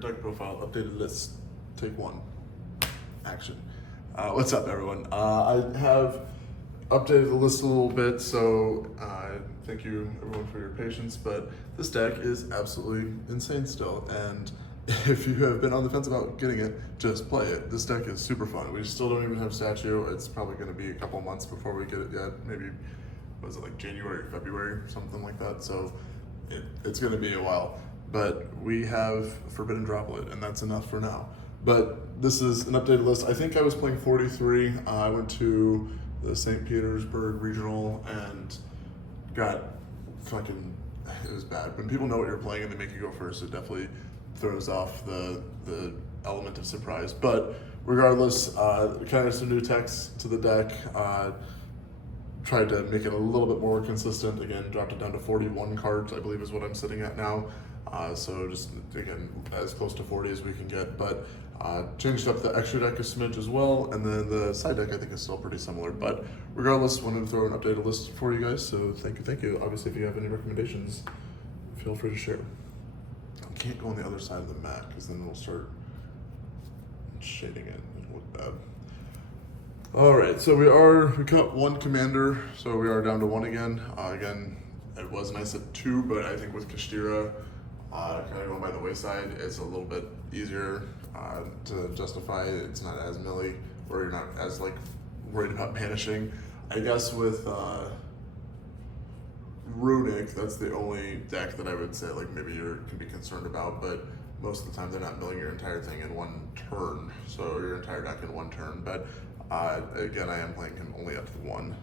deck profile, updated list, take one, action. What's up, everyone? I have updated the list a little bit, so thank you everyone for your patience, but this deck is absolutely insane still, and if you have been on the fence about getting it, just play it. This deck is super fun. We still don't even have Statue. It's probably going to be a couple months before we get it yet, maybe, was it like January, February, something like that, so it's going to be a while. But we have Forbidden Droplet, and that's enough for now. But this is an updated list. I think I was playing 43. I went to the St. Petersburg Regional and got fucking, it was bad. When people know what you're playing and they make you go first, it definitely throws off the element of surprise. But regardless, kind of some new text to the deck. Tried to make it a little bit more consistent. Again, dropped it down to 41 cards, I believe is what I'm sitting at now. So just, again, as close to 40 as we can get. But changed up the extra deck a smidge as well. And then the side deck I think is still pretty similar. But regardless, wanted to throw an updated list for you guys. So thank you. Obviously, if you have any recommendations, feel free to share. I can't go on the other side of the mat because then we'll start shading it. It'll look bad. All right, so we cut one commander, so we are down to one again. Again, it was nice at 2, but I think with Kashtira kind of going by the wayside, it's a little bit easier to justify. It's not as milly, or you're not as like worried about banishing. I guess with Runic, that's the only deck that I would say like maybe you can be concerned about, but most of the time they're not milling your entire thing in one turn, so your entire deck in one turn. But again, I am playing him only up to 1.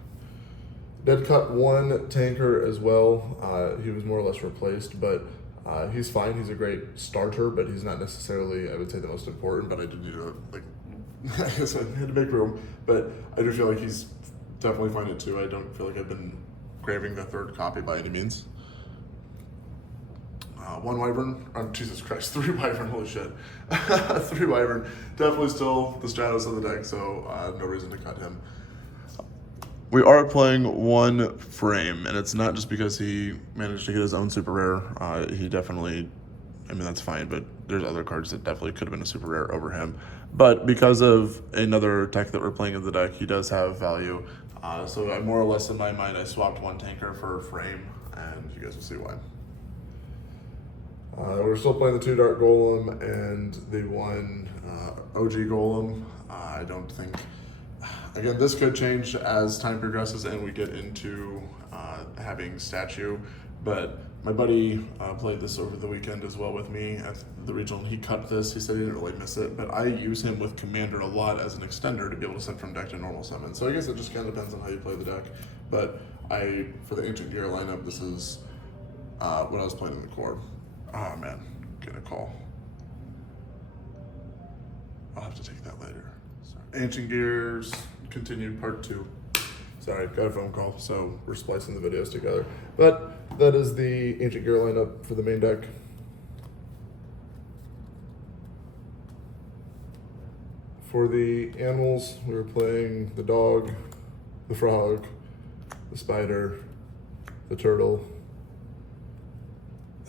Did cut one tanker as well. He was more or less replaced, but he's fine. He's a great starter, but he's not necessarily, I would say, the most important. But I did need to, like, I guess I had to make room. But I do feel like he's definitely fine at 2. I don't feel like I've been craving the 3rd copy by any means. 1 Wyvern, Jesus Christ, 3 Wyvern, holy shit. 3 Wyvern, definitely still the Stratos of the deck, so no reason to cut him. We are playing 1 Frame, and it's not just because he managed to get his own super rare. He definitely, I mean, that's fine, but there's other cards that definitely could have been a super rare over him. But because of another tech that we're playing in the deck, he does have value. So I more or less, in my mind, I swapped 1 tanker for a Frame, and you guys will see why. We're still playing the 2 Dark Golem and the 1 OG Golem. I don't think, again, this could change as time progresses and we get into having Statue, but my buddy played this over the weekend as well with me at the regional. He cut this, he said he didn't really miss it, but I use him with Commander a lot as an extender to be able to send from deck to normal summon. So I guess it just kind of depends on how you play the deck, but for the Ancient Gear lineup, this is what I was playing in the core. Oh man, get a call. I'll have to take that later. Sorry. Ancient Gears, continued part 2. Sorry, got a phone call, so we're splicing the videos together. But that is the Ancient Gear lineup for the main deck. For the animals, we were playing the dog, the frog, the spider, the turtle.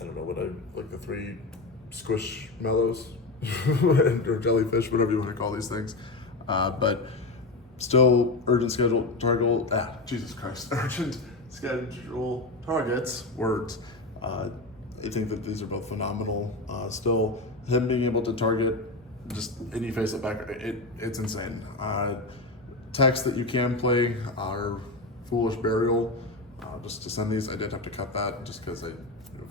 I don't know what like the 3 squishmallows or jellyfish, whatever you want to call these things. But still, urgent schedule target. Jesus Christ! Urgent schedule targets words. I think that these are both phenomenal. Still, him being able to target just any face up back, it's insane. Texts that you can play are Foolish Burial. Just to send these, I did have to cut that just because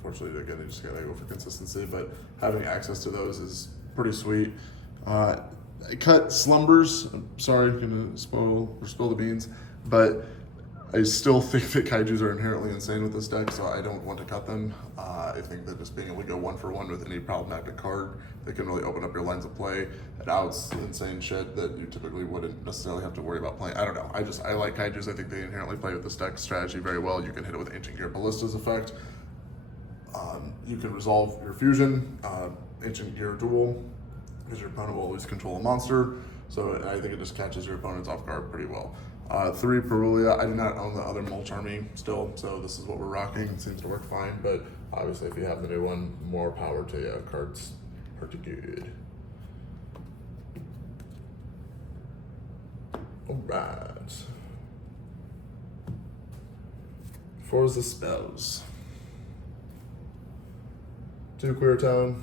unfortunately, again, I just gotta go for consistency, but having access to those is pretty sweet. I cut Slumbers. I'm sorry, I'm gonna spill the beans, but I still think that Kaijus are inherently insane with this deck, so I don't want to cut them. I think that just being able to go 1 for 1 with any problematic card that can really open up your lines of play, it outs insane shit that you typically wouldn't necessarily have to worry about playing. I don't know. I like Kaijus. I think they inherently play with this deck strategy very well. You can hit it with Ancient Gear Ballista's effect. You can resolve your fusion, Ancient Gear Duel, because your opponent will always control a monster. So I think it just catches your opponents off guard pretty well. 3 Perulia. I do not own the other Mulch Army still, so this is what we're rocking. It seems to work fine, but obviously if you have the new one, more power to you. Cards Pretty good. Alright. Forza spells. 2 Queer Town.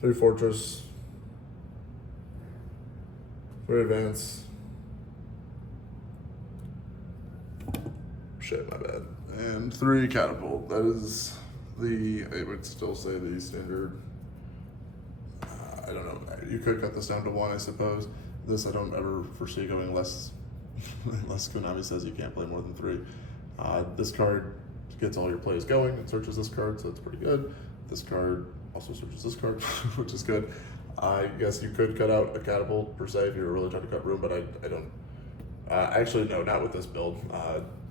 3 Fortress. 3 Advance. Shit, my bad. And 3 Catapult. That is I would still say the standard. I don't know. You could cut this down to 1, I suppose. This I don't ever foresee going less, unless Konami says you can't play more than 3. This card gets all your plays going. It searches this card, so it's pretty good. This card also searches this card, which is good. I guess you could cut out a Catapult per se if you were really trying to cut room, but I don't. Actually, no, not with this build.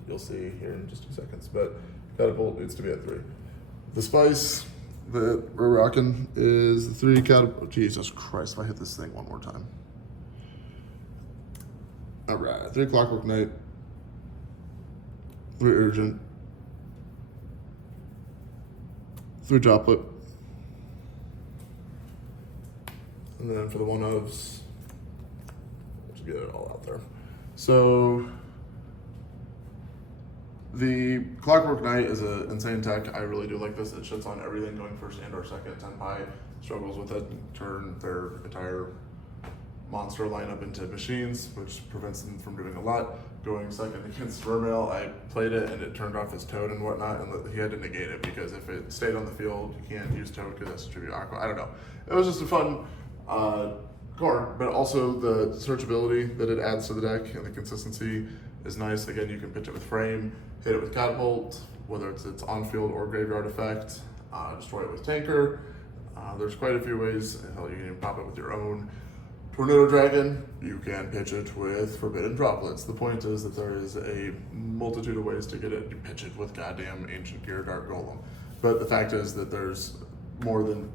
You'll see here in just 2 seconds, but Catapult needs to be at 3. The spice that we're rocking is the 3 Catapult. Jesus Christ, if I hit this thing one more time. Alright, 3 Clockwork Knight, 3 Urgent, 3 Droplet, and then for the 1-ofs, let's get it all out there. So, the Clockwork Knight is an insane tech. I really do like this. It shits on everything going first and or second. Tenpai struggles with it, turn their entire monster lineup into machines, which prevents them from doing a lot. Going second against Vermeil, I played it and it turned off his Toad and whatnot, and he had to negate it because if it stayed on the field, you can't use Toad because that's tribute Aqua. I don't know. It was just a fun card, but also the searchability that it adds to the deck and the consistency is nice. Again, you can pitch it with Frame, hit it with Catapult, whether it's on-field or graveyard effect, destroy it with Tanker. There's quite a few ways. Hell, you can even pop it with your own Tornado Dragon. You can pitch it with Forbidden Droplets. The point is that there is a multitude of ways to get it. You pitch it with goddamn Ancient Gear Dark Golem. But the fact is that there's more than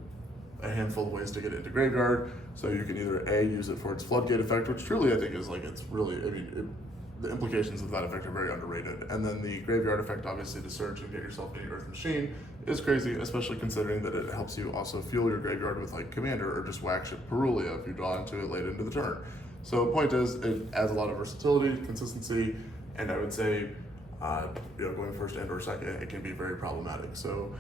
a handful of ways to get it into graveyard. So you can either A, use it for its Floodgate effect, which truly I think is like, it's really, I mean, the implications of that effect are very underrated. And then the graveyard effect, obviously, to search and get yourself any Earth Machine is crazy, especially considering that it helps you also fuel your graveyard with like Commander or just whack shit Perulia if you draw into it late into the turn. So the point is, it adds a lot of versatility, consistency, and I would say, going first and or second, it can be very problematic. So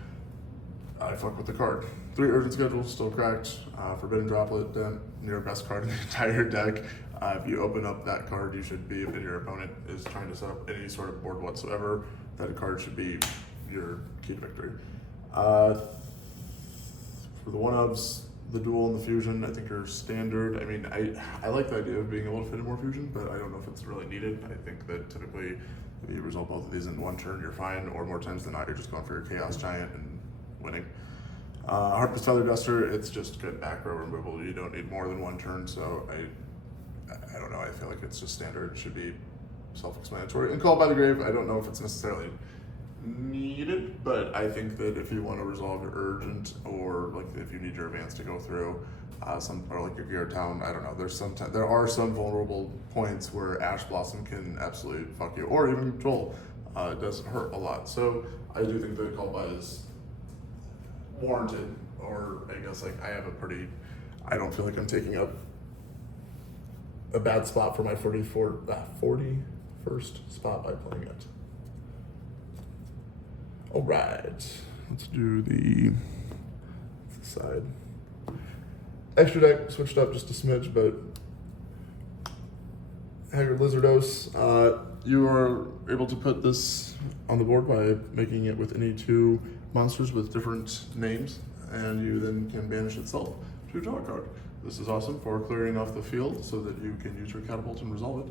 I fuck with the card. 3 Urgent Schedule, still cracked. Forbidden Droplet, near best card in the entire deck. If you open up that card, you should be, if your opponent is trying to set up any sort of board whatsoever, that card should be your key to victory. For the 1-ofs, the duel and the fusion, I think are standard. I mean, I like the idea of being able to fit in more fusion, but I don't know if it's really needed. I think that typically if you resolve both of these in 1 turn, you're fine, or more times than not, you're just going for your Chaos Giant and winning. Harpist Feather Duster, it's just good back row removal. You don't need more than 1 turn, so I don't know, I feel like it's just standard. It should be self-explanatory. And Called by the Grave, I don't know if it's necessarily needed, but I think that if you want to resolve your Urgent, or like if you need your advance to go through, or like your Gear Town, I don't know, there are some vulnerable points where Ash Blossom can absolutely fuck you, or even Joel. It does hurt a lot. So I do think that Called by is warranted, or I guess like I don't feel like I'm taking up a bad spot for my 41st spot by playing it. All right, let's do the side. Extra deck switched up just a smidge, but Haggard Lizardos, you are able to put this on the board by making it with any 2 monsters with different names, and you then can banish itself to draw a card. This is awesome for clearing off the field so that you can use your Catapult and resolve it,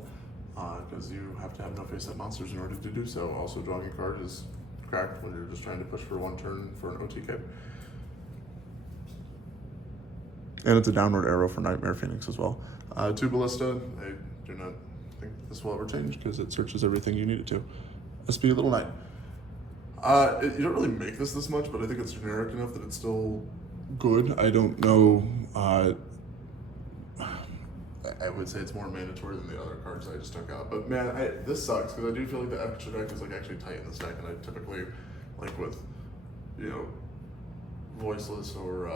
because you have to have no face-up monsters in order to do so. Also, drawing a card is cracked when you're just trying to push for 1 turn for an OTK. And it's a downward arrow for Nightmare Phoenix as well. 2 Ballista, I do not think this will ever change because it searches everything you need it to. A speedy little knight. You don't really make this much, but I think it's generic enough that it's still good. I don't know. I would say it's more mandatory than the other cards I just took out. But man, this sucks because I do feel like the extra deck is like actually tight in this deck, and I typically, like with, Voiceless or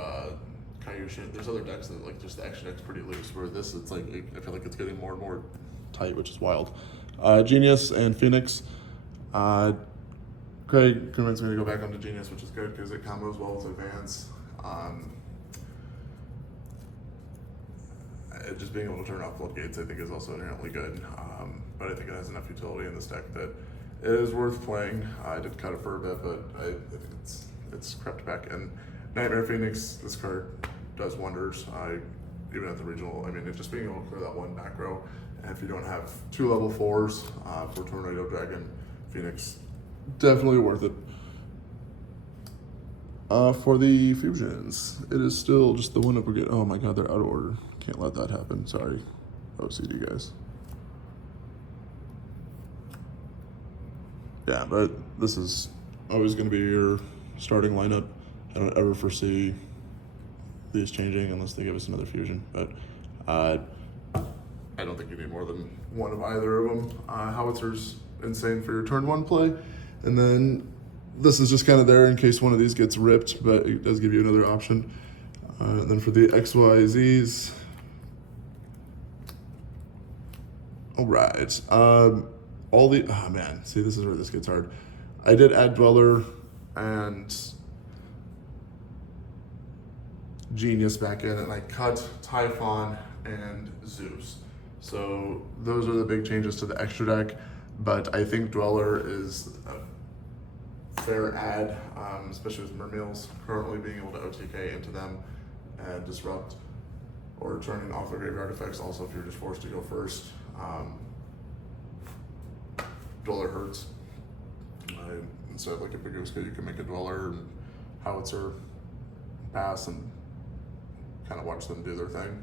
Kaiushin. There's other decks that like just the extra deck's pretty loose. Where this, it's like I feel like it's getting more and more tight, which is wild. Genius and Phoenix. Craig convinced me to go back onto Genius, which is good because it combos well with Advance. Just being able to turn off floodgates, I think, is also inherently good. But I think it has enough utility in this deck that it is worth playing. I did cut it for a bit, but I think it's crept back in. Nightmare Phoenix, this card does wonders. Even at the regional, I mean, it's just being able to clear that one back row. And if you don't have 2 level 4s for Tornado Dragon, Phoenix, definitely worth it. For the fusions, it is still just the one that we're getting. Oh my god, they're out of order. Can't let that happen. Sorry, OCD guys. Yeah, but this is always going to be your starting lineup. I don't ever foresee these changing unless they give us another fusion. But I don't think you need more than one of either of them. Howitzer's insane for your turn 1 play, and then this is just kind of there in case one of these gets ripped, but it does give you another option. And then for the XYZs, all right. All the, oh man, see, this is where this gets hard. I did add Dweller and Genius back in, and I cut Typhon and Zeus. So those are the big changes to the extra deck, but I think Dweller is a fair add, especially with Mermeals currently being able to OTK into them and disrupt, or turning off the graveyard effects also if you're just forced to go first. Dweller hurts. Instead of like a Bagooska, you can make a Dweller and Howitzer pass and kind of watch them do their thing.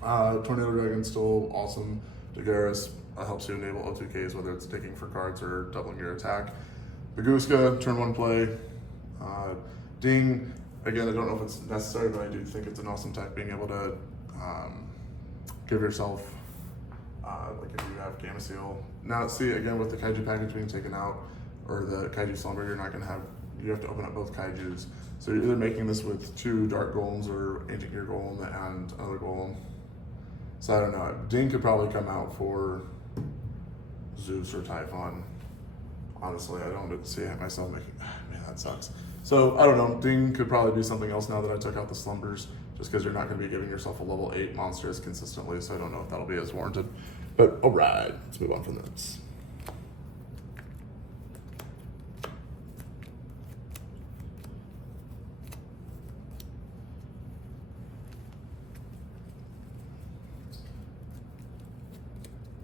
Tornado Dragon still awesome. Dagaris helps you enable O2Ks, whether it's taking for cards or doubling your attack. Bagooska, turn 1 play. Ding, again, I don't know if it's necessary, but I do think it's an awesome tech being able to give yourself, like if you have Gamma Seal. Now, see, again, with the Kaiju package being taken out, or the Kaiju Slumber, you're not going to have, you have to open up both Kaijus. So you're either making this with 2 Dark Golems or Ancient Gear Golem and another Golem. So I don't know. Ding could probably come out for Zeus or Typhon. Honestly, I don't see myself making, man, that sucks. So I don't know. Ding could probably be something else now that I took out the Slumbers, just because you're not going to be giving yourself a level 8 monster as consistently. So I don't know if that'll be as warranted. But all right, let's move on from this.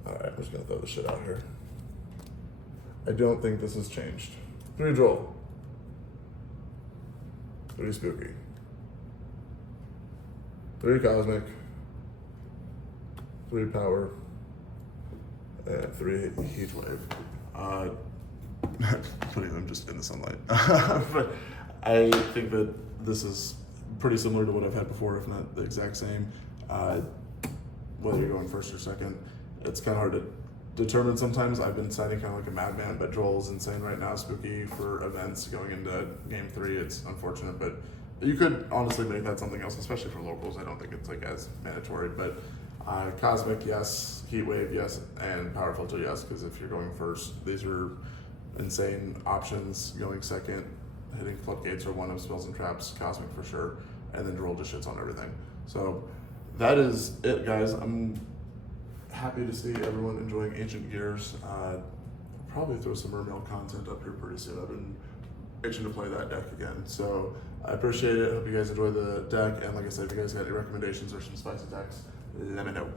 All right, I'm just gonna throw this shit out here. I don't think this has changed. 3 Droll. 3 Spooky. 3 Cosmic. 3 Power. And 3 Heat Wave. Putting them just in the sunlight. But I think that this is pretty similar to what I've had before, if not the exact same. Whether you're going first or second, it's kind of hard to determine sometimes. I've been signing kind of like a madman, but Droll's insane right now. Spooky for events going into game 3. It's unfortunate, but you could honestly make that something else, especially for locals. I don't think it's like as mandatory, but Cosmic, yes. Heat Wave, yes. And Power Filter, yes, because if you're going first, these are insane options. Going second, hitting floodgates or one-up spells and traps, Cosmic for sure, and then Droll just shits on everything. So that is it, guys. I'm happy to see everyone enjoying Ancient Gears. Probably throw some Mermail content up here pretty soon. I've been itching to play that deck again. So I appreciate it. Hope you guys enjoy the deck. And like I said, if you guys got any recommendations or some spicy decks, let me know.